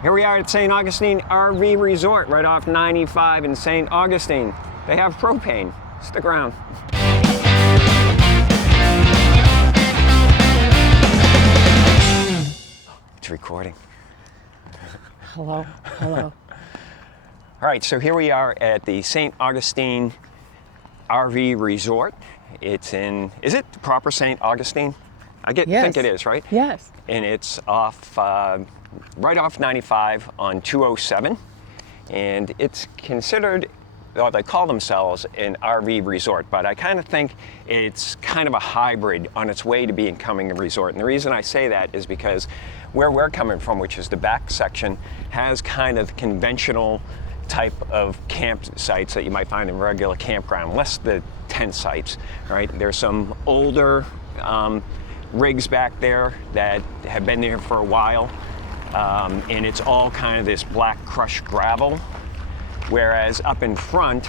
Here we are at St. Augustine RV Resort, right off 95 in St. Augustine. They have propane. Stick around. It's recording. Hello, hello. All right, so here we are at the St. Augustine RV Resort. It's in, is it the proper St. Augustine? Yes. Think it is, right? Yes. And it's off, right off 95 on 207. And it's considered, well, they call themselves an RV resort, but I kind of think it's kind of a hybrid on its way to becoming a resort. And the reason I say that is because where we're coming from, which is the back section, has kind of conventional type of campsites that you might find in regular campground, less the tent sites, right? There's some older rigs back there that have been there for a while, and it's all kind of this black crushed gravel, whereas up in front,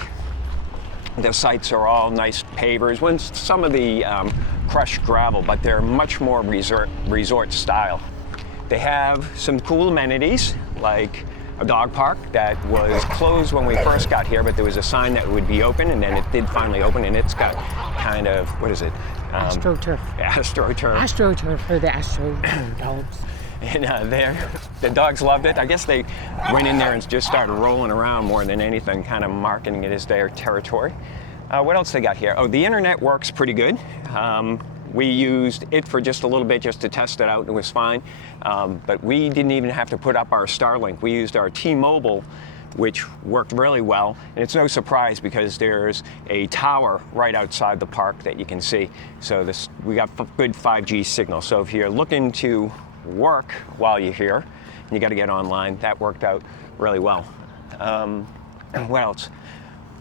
the sites are all nice pavers, with some of the crushed gravel, but they're much more resort style. They have some cool amenities, like a dog park that was closed when we first got here, but there was a sign that it would be open, and then it did finally open, and it's got kind of, what is it? AstroTurf. AstroTurf. AstroTurf for the Astro dogs. And the dogs loved it. I guess they went in there and just started rolling around more than anything, kind of marketing it as their territory. What else they got here? Oh, the internet works pretty good. We used it for just a little bit just to test it out, and it was fine. But we didn't even have to put up our Starlink. We used our T-Mobile, which worked really well. And it's no surprise because there's a tower right outside the park that you can see. So we got good 5G signal. So if you're looking to work while you're here, and you got to get online, that worked out really well. What else?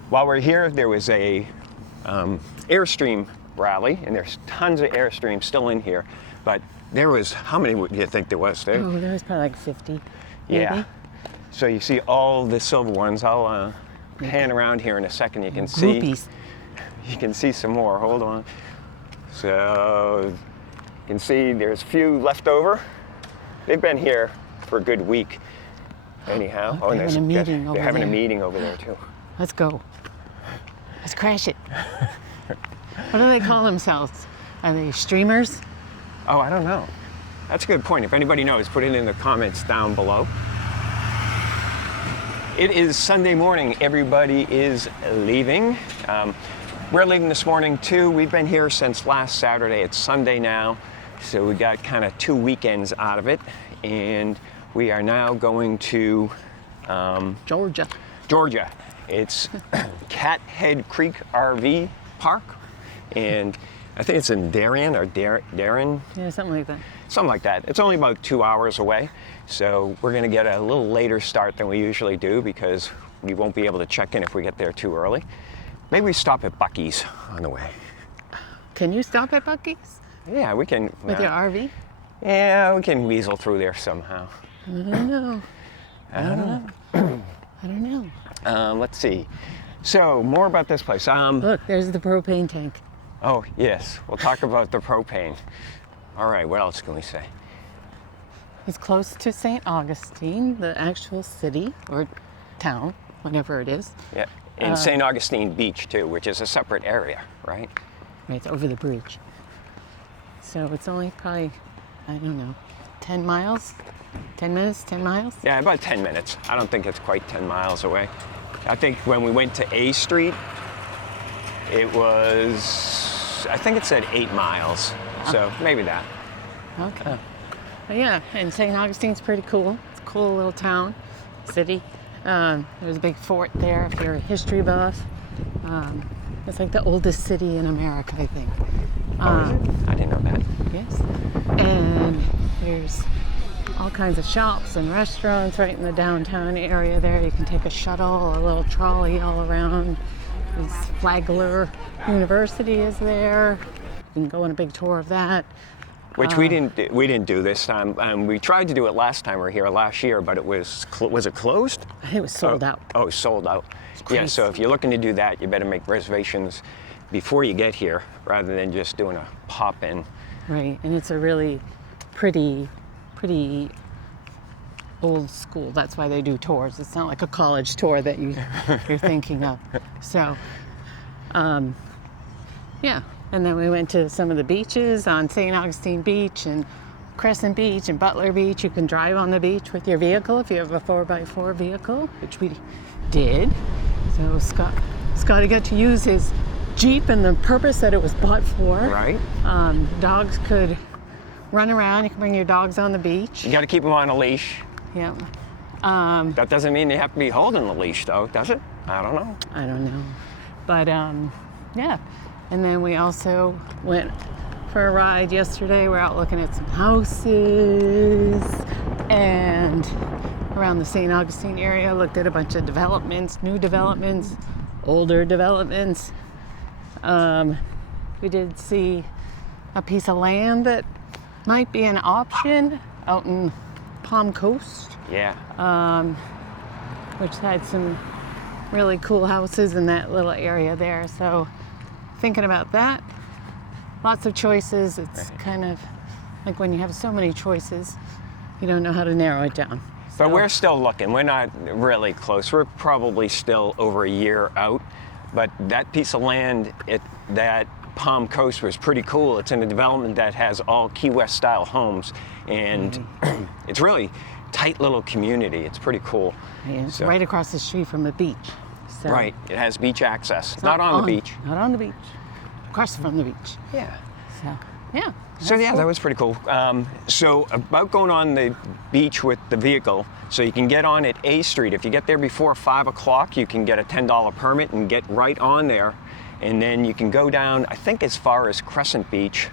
While we're here, there was a Airstream rally, and there's tons of Airstream still in here, but there was, how many do you think there was there? Oh, there was probably like 50. Yeah. Maybe. So you see all the silver ones. I'll pan around here in a second. You can see. Groupies. You can see some more. Hold on. So you can see there's a few left over. They've been here for a good week. Anyhow. Oh, they're having a meeting over They're having a there. meeting over there too. Let's go. Let's crash it. What do they call themselves? Are they streamers? Oh, I don't know. That's a good point. If anybody knows, put it in the comments down below. It is Sunday morning. Everybody is leaving. We're leaving this morning too. We've been here since last Saturday. It's Sunday now, so we got kind of 2 weekends out of it. And we are now going to Georgia. Georgia. It's Cathead Creek RV Park. And I think it's in Darien or Darren. Yeah, something like that. Something like that. It's only about 2 hours away. So we're going to get a little later start than we usually do because we won't be able to check in if we get there too early. Maybe we stop at Buc-ee's on the way. Can you stop at Buc-ee's? Yeah, we can. With your RV? Yeah, we can weasel through there somehow. I don't know. I don't know. I don't know. Let's see. So, more about this place. Look, there's the propane tank. Oh, yes. We'll talk about the propane. All right, what else can we say? It's close to St. Augustine, the actual city or town, whatever it is. Yeah, in St. Augustine Beach, too, which is a separate area, right? It's over the bridge. So it's only probably, I don't know, 10 miles? 10 minutes, 10 miles? Yeah, about 10 minutes. I don't think it's quite 10 miles away. I think when we went to A Street, it was, I think it said 8 miles. So maybe that. Okay. But yeah, and St. Augustine's pretty cool. It's a cool little town, city. There's a big fort there if you're a history buff. It's like the oldest city in America, I think. Oh, is it? I didn't know that. Yes. And there's all kinds of shops and restaurants right in the downtown area there. You can take a shuttle, a little trolley all around. Flagler University is there. You can go on a big tour of that. Which we didn't do this time. We tried to do it last time we were here last year, but it was it closed? I think it was sold out. Oh, it was sold out. Crazy. Yeah, so if you're looking to do that, you better make reservations before you get here rather than just doing a pop-in. Right, and it's a really pretty old school. That's why they do tours. It's not like a college tour that you're thinking of. So, yeah. And then we went to some of the beaches on St. Augustine Beach and Crescent Beach and Butler Beach. You can drive on the beach with your vehicle if you have a 4x4 vehicle, which we did. So Scotty got to use his Jeep and the purpose that it was bought for. Right. Dogs could run around. You can bring your dogs on the beach. You got to keep them on a leash. Yeah. That doesn't mean they have to be holding the leash, though, does it? I don't know. I don't know. But yeah. And then we also went for a ride yesterday. We're out looking at some houses and around the St. Augustine area. Looked at a bunch of developments, new developments, older developments. We did see a piece of land that might be an option out in Palm Coast. Yeah. Which had some really cool houses in that little area there. So thinking about that, lots of choices. It's kind of like when you have so many choices, you don't know how to narrow it down. But we're still looking. We're not really close. We're probably still over a year out. But that piece of land that Palm Coast was pretty cool. It's in a development that has all Key West style homes, and it's really tight little community. It's pretty cool. Yeah, it's right across the street from the beach. So right, it has beach access. It's not on the beach. Not on the beach. Across from the beach. Yeah. So yeah. So yeah, cool. that was pretty cool. So about going on the beach with the vehicle, so you can get on at A Street. If you get there before 5 o'clock, you can get a $10 permit and get right on there. And then you can go down, I think as far as Crescent Beach,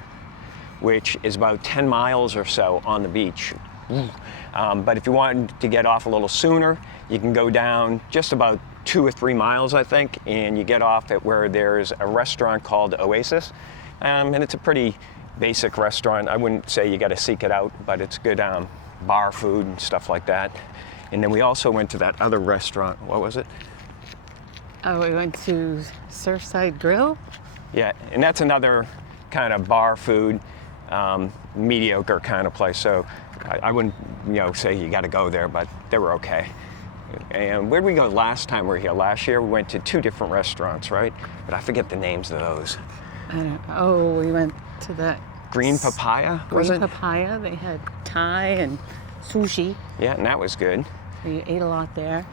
which is about 10 miles or so on the beach. But if you wanted to get off a little sooner, you can go down just about 2 or 3 miles, I think, and you get off at where there's a restaurant called Oasis. And it's a pretty basic restaurant. I wouldn't say you got to seek it out, but it's good bar food and stuff like that. And then we also went to that other restaurant. What was it? Oh, we went to Surfside Grill. Yeah, and that's another kind of bar food, mediocre kind of place. So I wouldn't, say you got to go there, but they were okay. And where did we go last time we were here? Last year we went to 2 different restaurants, right? But I forget the names of those. We went to that Green Papaya, was it? Green Papaya. They had Thai and sushi. Yeah, and that was good. We ate a lot there.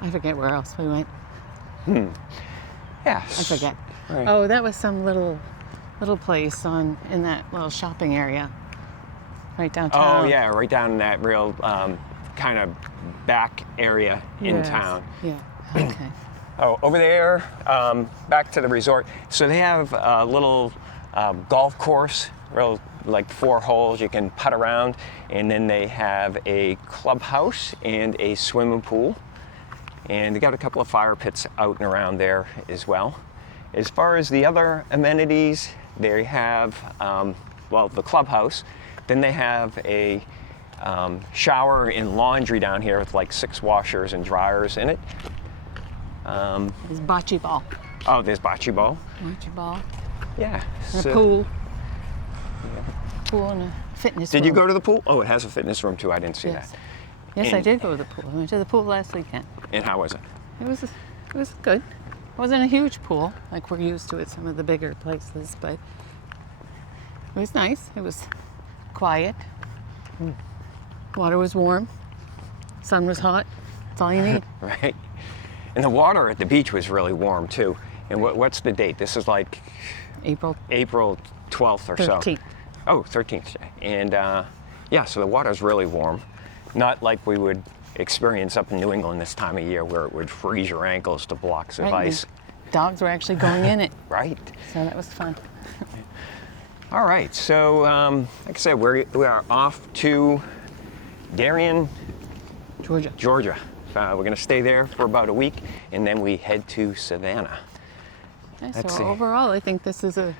I forget where else we went. Yeah. I forget. Right. Oh, that was some little place in that little shopping area, right downtown. Oh yeah, right down in that real kind of back area in town. Yeah. Okay. Oh, over there, back to the resort. So they have a little golf course, like 4 holes you can putt around, and then they have a clubhouse and a swimming pool. And they got a couple of fire pits out and around there as well. As far as the other amenities, they have, the clubhouse. Then they have a shower and laundry down here with like 6 washers and dryers in it. There's bocce ball. Oh, there's bocce ball. Bocce ball. Yeah. And a pool. Pool and a fitness room. Did you go to the pool? Oh, it has a fitness room too. I didn't see that. Yes, I did go to the pool. I went to the pool last weekend. And how was it? It was good. It wasn't a huge pool like we're used to at some of the bigger places, but it was nice. It was quiet. Water was warm. Sun was hot. That's all you need. Right. And the water at the beach was really warm too. And what's the date? This is like April 12th or 13th. so. Oh, 13th. And so the water's really warm. Not like we would experience up in New England this time of year where it would freeze your ankles to blocks of ice. Dogs were actually going in it. Right. So that was fun. All right. So, like I said, we are off to Darien, Georgia. We're going to stay there for about a week, and then we head to Savannah. Okay, so overall, I think this is a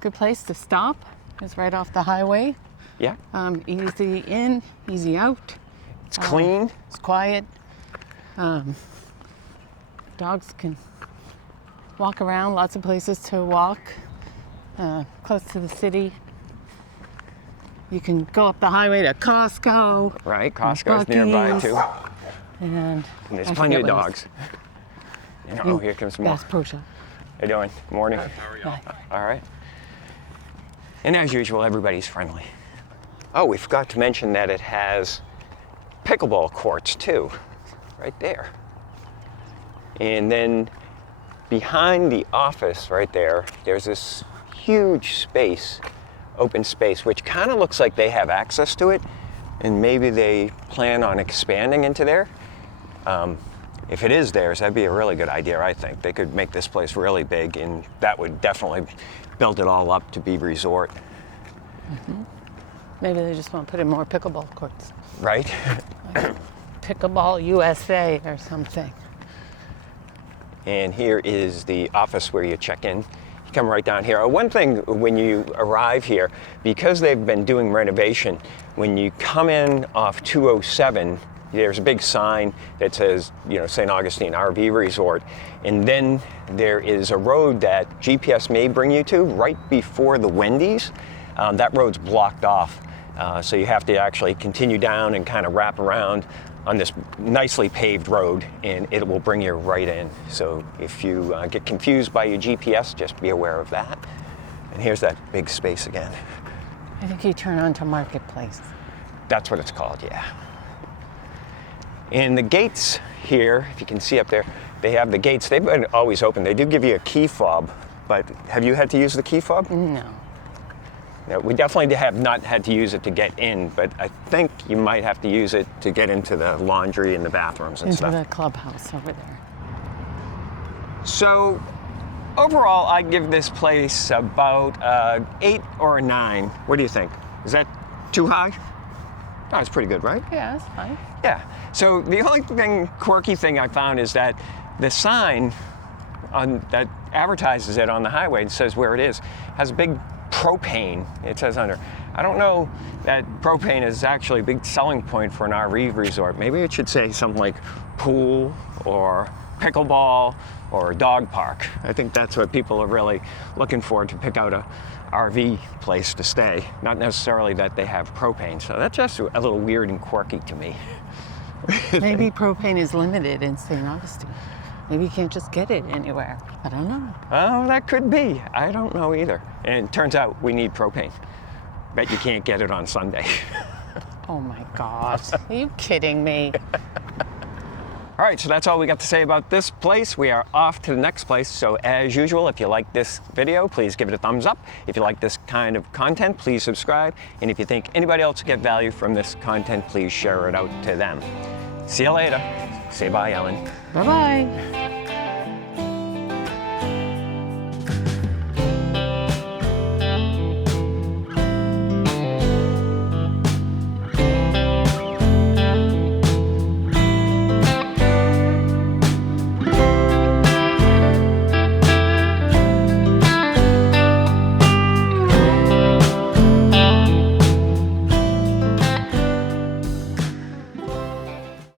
good place to stop. It's right off the highway. Yeah. Easy in, easy out. It's clean. It's quiet. Dogs can walk around, lots of places to walk, close to the city. You can go up the highway to Costco. Right, Costco's nearby Buc-ee's. too. And And there's I plenty of forget what it dogs. And, oh, here comes more. Bass Pro Shop. How you doing? Morning. Yeah. All right. And as usual, everybody's friendly. Oh, we forgot to mention that it has pickleball courts too, right there. And then behind the office right there, there's this huge space, open space, which kind of looks like they have access to it, and maybe they plan on expanding into there. If it is theirs, that'd be a really good idea, I think. They could make this place really big, and that would definitely build it all up to be resort. Mm-hmm. Maybe they just want to put in more pickleball courts. Right? Pickleball USA or something. And here is the office where you check in. You come right down here. One thing when you arrive here, because they've been doing renovation, when you come in off 207, there's a big sign that says, St. Augustine RV Resort. And then there is a road that GPS may bring you to right before the Wendy's. That road's blocked off. So you have to actually continue down and kind of wrap around on this nicely paved road, and it will bring you right in. So if you get confused by your GPS, just be aware of that. And here's that big space again. I think you turn onto Marketplace. That's what it's called, yeah. And the gates here, if you can see up there, they have the gates. They've been always open. They do give you a key fob, but have you had to use the key fob? No. No, we definitely have not had to use it to get in, but I think you might have to use it to get into the laundry and the bathrooms and Into stuff. the clubhouse over there. So overall, I give this place about 8 or a 9. What do you think? Is that too high? No, it's pretty good, right? Yeah, that's fine. Yeah. So the only quirky thing I found is that the sign that advertises it on the highway, it says where it is, has a big propane, it says under. I don't know that propane is actually a big selling point for an RV resort. Maybe it should say something like pool or pickleball or dog park. I think that's what people are really looking for to pick out a RV place to stay, not necessarily that they have propane. So that's just a little weird and quirky to me. Maybe propane is limited in St. Augustine. Maybe you can't just get it anywhere. I don't know. Oh, that could be. I don't know either. And it turns out we need propane. Bet you can't get it on Sunday. Oh my gosh. Are you kidding me? All right, so that's all we got to say about this place. We are off to the next place. So as usual, if you like this video, please give it a thumbs up. If you like this kind of content, please subscribe. And if you think anybody else will get value from this content, please share it out to them. See you later. Say bye, Ellen. Bye-bye.